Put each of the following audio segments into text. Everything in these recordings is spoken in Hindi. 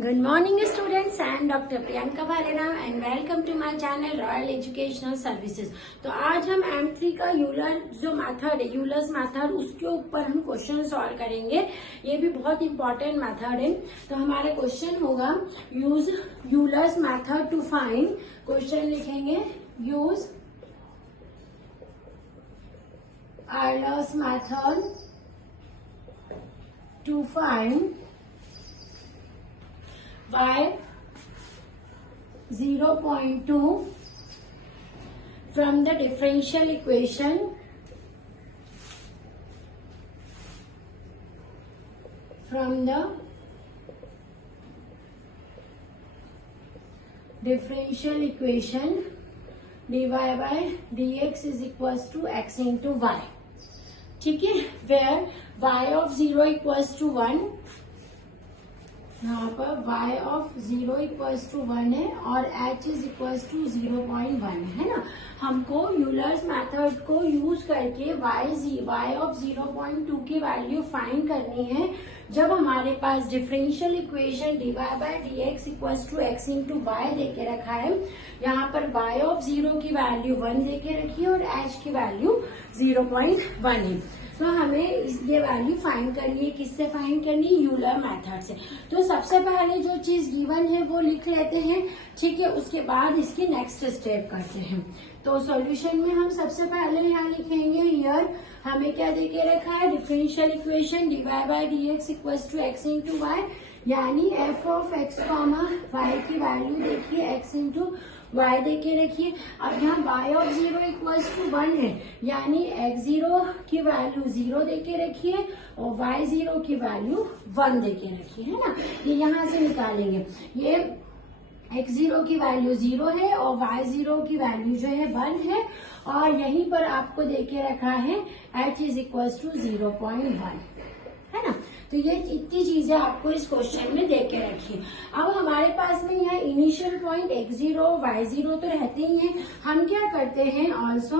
Good morning students, I am Dr. Priyanka Bhaleram and welcome to my channel Royal Educational Services। तो आज हम M3 का यूलर जो मेथड है, यूलर्स मेथड, उसके ऊपर हम क्वेश्चन सॉल्व करेंगे। ये भी बहुत इंपॉर्टेंट मेथड है। तो हमारा क्वेश्चन होगा use Euler's method to find, question लिखेंगे use Euler's method to find y 0.2 from the differential equation dy by dx is equals to x into y। ठीक है, where y of 0 equals to 1, यहाँ पर y of 0 इक्वल्स टू 1 है और h इज इक्वल्स टू 0.1 है ना। हमको यूलर्स मेथड को यूज करके y ऑफ 0.2 की वैल्यू फाइंड करनी है जब हमारे पास differential equation dy by dx equals to x into y दे के रखा है। यहाँ पर y ऑफ 0 की वैल्यू 1 दे के रखी है और h की वैल्यू 0.1 है। तो हमें ये वैल्यू फाइंड करनी है, किससे फाइंड करनी है? यूलर मेथड से। तो सबसे पहले जो चीज गिवन है वो लिख लेते हैं, ठीक है। उसके बाद इसकी नेक्स्ट स्टेप करते हैं। तो सॉल्यूशन में हम सबसे पहले यहाँ लिखेंगे हियर हमें क्या देके रखा है, differential equation dy by dx equals to x into y, यानी f of x comma y की वैल्यू देखिए x इंटू y दे के रखिए। अब यहाँ y ऑफ 0 इक्वल्स टू 1 है, यानी x0 की वैल्यू 0 दे के रखिए और y0 की वैल्यू 1 दे के रखिए, है ना। ये यहाँ से निकालेंगे, ये x0 की वैल्यू 0 है और y0 की वैल्यू जो है 1 है और यहीं पर आपको दे के रखा है h इज इक्वल्स टू 0.1, है ना। तो ये इतनी चीजें आपको इस क्वेश्चन में दे के रखी। अब हमारे पास में यहाँ इनिशियल पॉइंट x0 y0 तो रहते ही हैं। हम क्या करते हैं, ऑल्सो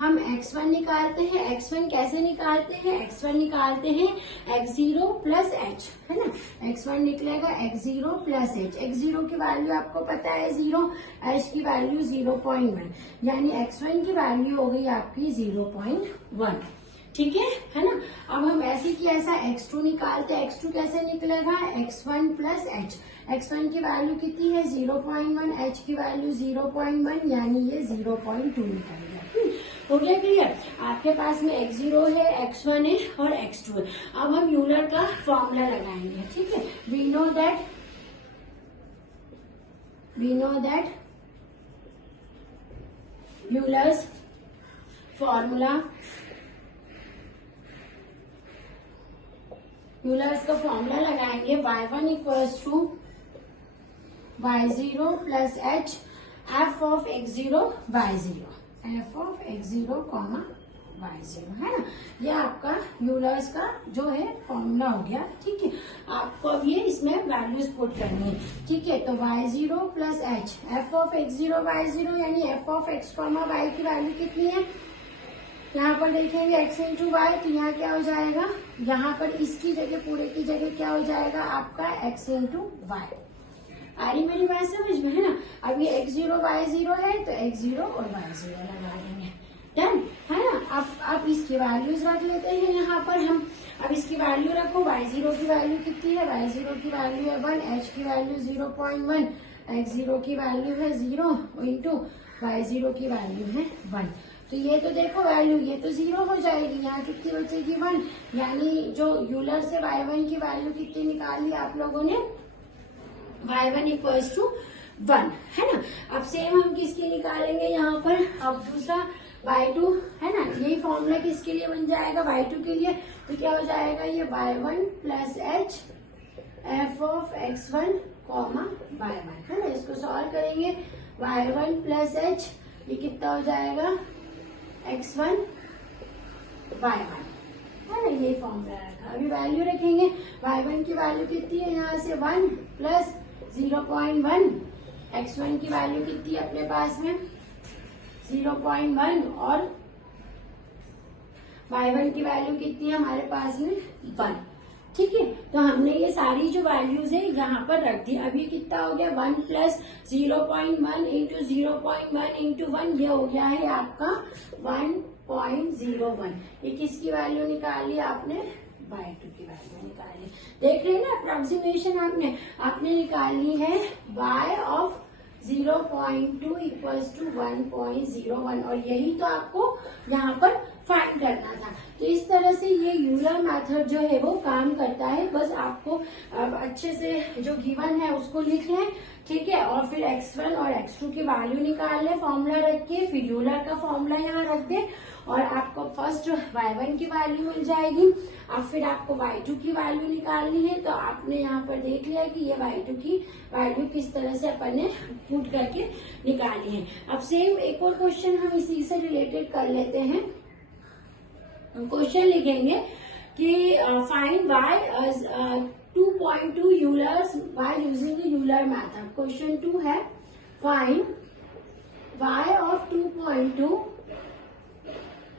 हम x1 निकालते हैं। x1 कैसे निकालते हैं? x1 निकालते हैं x0 प्लस h, है ना। x1 निकलेगा x0 प्लस h। x0 की वैल्यू आपको पता है 0, h की वैल्यू 0.1, यानी x1 की वैल्यू हो गई आपकी 0.1, ठीक है ना। अब हम ऐसे की ऐसा x2 निकालते हैं। x2 कैसे निकलेगा? x1 plus h। x1 की वैल्यू कितनी है? 0.1, h की वैल्यू 0.1, यानी ये 0.2 निकलेगा। हो गया क्लियर? आपके पास में x0 है, x1 है और x2 है। अब हम यूलर का फॉर्मूला लगाएंगे, ठीक है। We know that Euler's formula, Euler's का फॉर्मूला लगाएंगे y1 equals to y0 plus h f of x0 y0, f of x0 comma y0, है ना। ये आपका यूलर्स का जो है फॉर्मूला हो गया, ठीक है। आपको अब ये इसमें वैल्यूज पुट करनी है, ठीक है। तो y0 plus h f of x0 y0, यानी f of x comma y की वैल्यू कितनी है? यहाँ पर देखेंगे x इंटू वाई, तो यहाँ क्या हो जाएगा, यहाँ पर इसकी जगह पूरे की जगह क्या हो जाएगा आपका x इंटू वाई। आ रही मेरी बात समझ में, है ना। अब ये x0 y0 है तो x0 और y0 लगा देंगे, डन, है ना। अब इसकी वैल्यूज रख लेते हैं यहाँ पर हम। अब इसकी वैल्यू रखो, y0 की वैल्यू कितनी है? y0 की वैल्यू है 1, h की वैल्यू 0.1, x0 की वैल्यू है 0 इंटू y0 की वैल्यू है 1। तो ये तो देखो वैल्यू, ये तो 0 हो जाएगी, यहाँ कितनी बचेगी 1, यानी जो यूलर से y1 की वैल्यू कितनी निकाल ली आप लोगों ने? y1 इक्वल्स टू 1, है ना। अब सेम हम किसकी निकालेंगे यहाँ पर? अब दूसरा y2, है ना। यही फॉर्मूला किसके लिए बन जाएगा? y2 के लिए। तो क्या हो जाएगा ये y1 plus h f of x1 comma y1, है ना। इसको सॉल्व करेंगे, y1 प्लस h, ये कितना हो जाएगा? x1 y1, है ना। ये फॉर्मूला रखा। अभी वैल्यू रखेंगे, y1 की वैल्यू कितनी है? यहाँ से 1 प्लस 0.1, x1 की वैल्यू कितनी है अपने पास में? 0.1 और y1 की वैल्यू कितनी है हमारे पास में? 1। ठीक है, तो हमने ये सारी जो वैल्यूज है यहाँ पर रख दी। अब ये कितना हो गया 1 प्लस 0.1 इंटू 0.1 इंटू 1, ये हो गया है आपका 1.01। ये किसकी वैल्यू निकाली आपने, y2 की वैल्यू निकाली। देख रहे हैं ना अप्रोक्सीमेशन आपने निकाली है y ऑफ 0.2 इक्वल्स टू 1.01, और यही तो आपको यहाँ पर फाइंड करना था। तो इस तरह से ये यूलर मेथड जो है वो काम करता है। बस आपको अब अच्छे से जो गिवन है उसको लिख लें, ठीक है, और फिर x1 और x2 की वैल्यू निकाल लें फॉर्मूला रख के, फिर यूलर का फॉर्मूला यहाँ रख दें और आपको फर्स्ट y1 की वैल्यू मिल जाएगी। अब फिर आपको y2 की वैल्यू निकालनी है, तो आपने यहाँ पर देख लिया कि ये y2 की वैल्यू किस तरह से अपन ने पुट करके निकाली है। अब सेम एक और क्वेश्चन हम इसी से रिलेटेड कर लेते हैं। क्वेश्चन लिखेंगे कि find y 2.2 Euler's by using the Euler method. Question 2 है find y of 2.2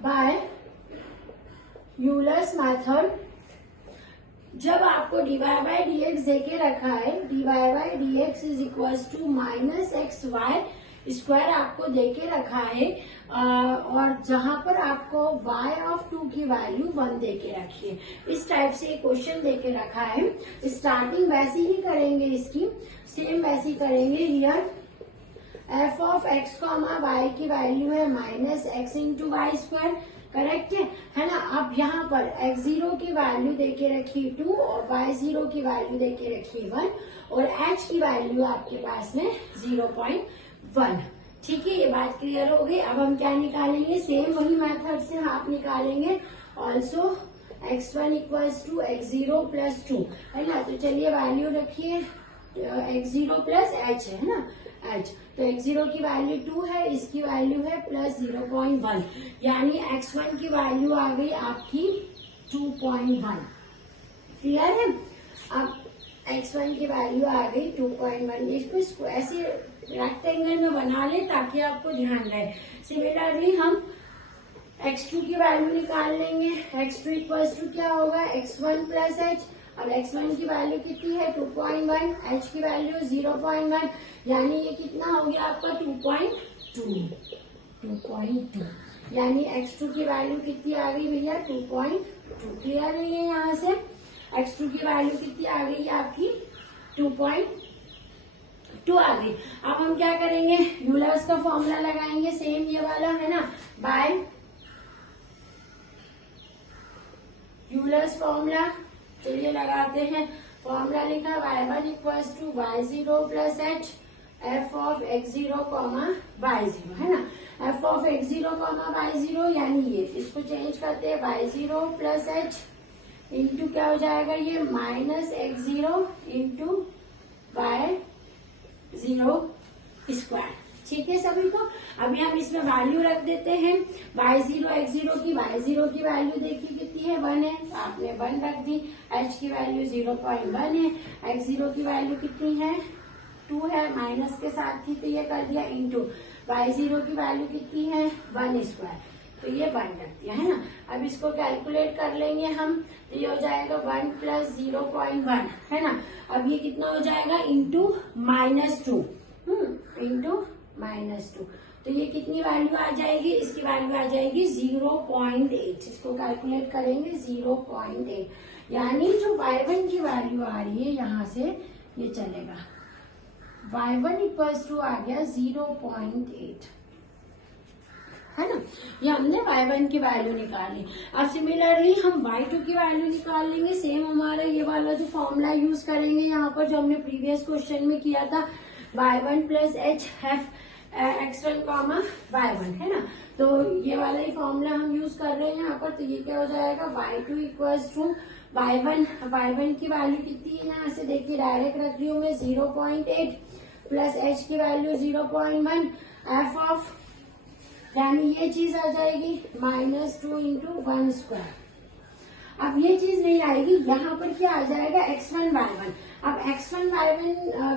by Euler's method. जब आपको dy बाय dx देके रखा है, dy by dx is equal to minus x y square आपको देके रखा है, और जहां पर आपको y ऑफ 2 की वैल्यू 1 देके रखी है। इस टाइप से क्वेश्चन देके रखा है। स्टार्टिंग वैसी ही करेंगे, इसकी सेम वैसी करेंगे। Here f of x comma y की वैल्यू है minus x into y square, correct है ना। अब यहाँ पर x0 की वैल्यू देके रखी 2 और y0 की वैल्यू देके रखी 1 और h की वैल्यू आपके पास में 0.1। ठीक है, ये बात क्लियर हो गई। अब हम क्या निकालेंगे, सेम वही मेथड से आप निकालेंगे also x1 equals to x0 plus 2, है ना। तो चलिए वैल्यू रखिए x0 प्लस h है ना, h। तो x0 की वैल्यू 2 है, इसकी वैल्यू है प्लस 0.1, यानी x1 की वैल्यू आ गई आपकी 2.1। क्लियर है। अब x1 की वैल्यू आ गई 2.1। इसको ऐसे रेक्टेंगल में बना ले ताकि आपको ध्यान रहे। सिमिलरली हम x2 की वैल्यू निकाल लेंगे। x2 इक्वल्स टू क्या होगा, x1 प्लस h। अब x1 की वैल्यू कितनी है 2.1, h की वैल्यू 0.1, यानी ये कितना हो गया आपका 2.2, यानी x2 की वैल्यू कितनी आ गई भैया 2.2। क्लियर है ये, यहाँ से x2 की वैल्यू कितनी आ गई आपकी 2.2 आ गई। अब हम क्या करेंगे, यूलर्स का फॉर्मूला लगाएंगे, सेम ये वाला है ना, बाय यूलर्स फॉर्मूला। चलिए लगाते हैं। फॉर्मूला लिखा y1 equals to y0 plus h f of x0 comma y0, है ना। f of x0 comma y0 यानी ये, इसको चेंज करते हैं y0 प्लस h इंटू क्या हो जाएगा ये minus x0 into y0 square. ठीक है सभी को। अभी हम इसमें वैल्यू रख देते हैं। y0 x0 की, y0 की वैल्यू देखिए कितनी है 1 है, तो आपने 1 रख दी। h की वैल्यू 0.1 है, x0 की वैल्यू कितनी है 2 है, माइनस के साथ थी तो ये कर दिया इंटू y0 की वैल्यू कितनी है 1 स्क्वायर, तो ये 1 रख दिया, है ना। अब इसको कैलकुलेट कर लेंगे हम, तो ये हो जाएगा 1 प्लस 0.1, है ना। अब ये कितना हो जाएगा इंटू -2, इंटू -2, तो ये कितनी वैल्यू आ जाएगी, इसकी वैल्यू आ जाएगी 0.8। इसको कैलकुलेट करेंगे 0.8, यानी जो y1 की वैल्यू आ रही है यहाँ से ये चलेगा, y1 इक्वल्स टू आ गया 0.8, है ना। ये हमने y1 की वैल्यू निकाली। अब सिमिलरली हम y2 की वैल्यू निकाल लेंगे। सेम हमारा ये वाला जो फॉर्मूला यूज करेंगे यहाँ पर, जो हमने प्रीवियस क्वेश्चन में किया था, y1 plus h f x1 comma y1, है ना। तो ये वाला ही फॉर्मूला हम यूज कर रहे हैं यहाँ पर। तो ये क्या हो जाएगा y2 इक्वल्स टू y1 की वैल्यू कितनी है, यहाँ से देखिए डायरेक्ट रख रही हूँ मैं 0.8 प्लस h की वैल्यू 0.1 f ऑफ, यानी ये चीज आ जाएगी -2 इंटू 1 स्क्वायर। अब ये चीज नहीं आएगी, यहाँ पर क्या आ जाएगा x1 y1। अब x1 y1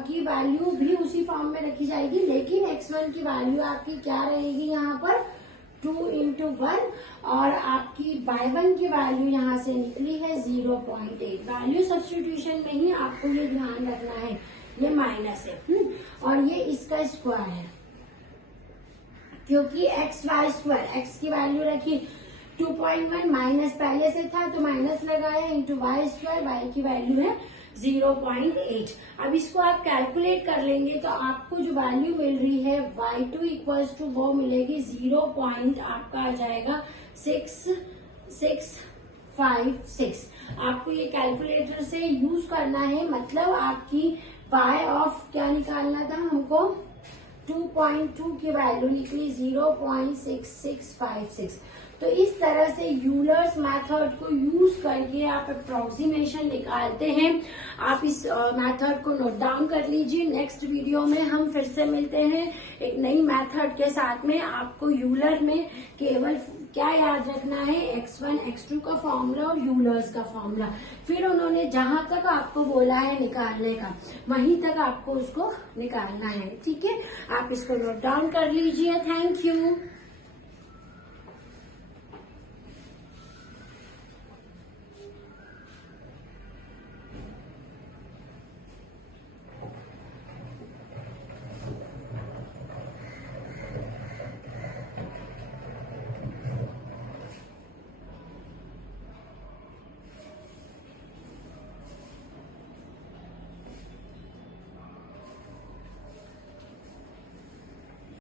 की वैल्यू भी उसी फॉर्म में रखी जाएगी, लेकिन x1 की वैल्यू आपकी क्या रहेगी यहाँ पर 2 इंटू 1 और आपकी y1 की वैल्यू यहाँ से निकली है 0.8। वैल्यू सब्स्टिट्यूशन में ही आपको ये ध्यान रखना है, ये माइनस है और ये इसका स्क्वायर है क्योंकि एक्स वाई स्क्वायर, एक्स की वैल्यू रखी 2.1, माइनस पहले से था तो माइनस लगाया इंटू वाई स्क्वायर, वाई की वैल्यू है 0.8। अब इसको आप कैलकुलेट कर लेंगे तो आपको जो वैल्यू मिल रही है y2 इक्वल्स टू वो मिलेगी 0. आपका आ जाएगा 6656। आपको ये कैलकुलेटर से यूज करना है, मतलब आपकी y ऑफ क्या निकालना था हमको, 2.2 की वैल्यू निकली 0.6656। तो इस तरह से यूलर्स मेथड को यूज करके आप अप्रोक्सीमेशन निकालते हैं। आप इस मेथड को नोट डाउन कर लीजिए। नेक्स्ट वीडियो में हम फिर से मिलते हैं एक नई मेथड के साथ में। आपको यूलर में केवल क्या याद रखना है, x1 x2 का फॉर्मूला और यूलर्स का फॉर्मूला। फिर उन्होंने जहां तक आपको बोला है निकालने का वहीं तक आपको उसको निकालना है। ठीक है, आप इसको नोट डाउन कर लीजिए। Thank you.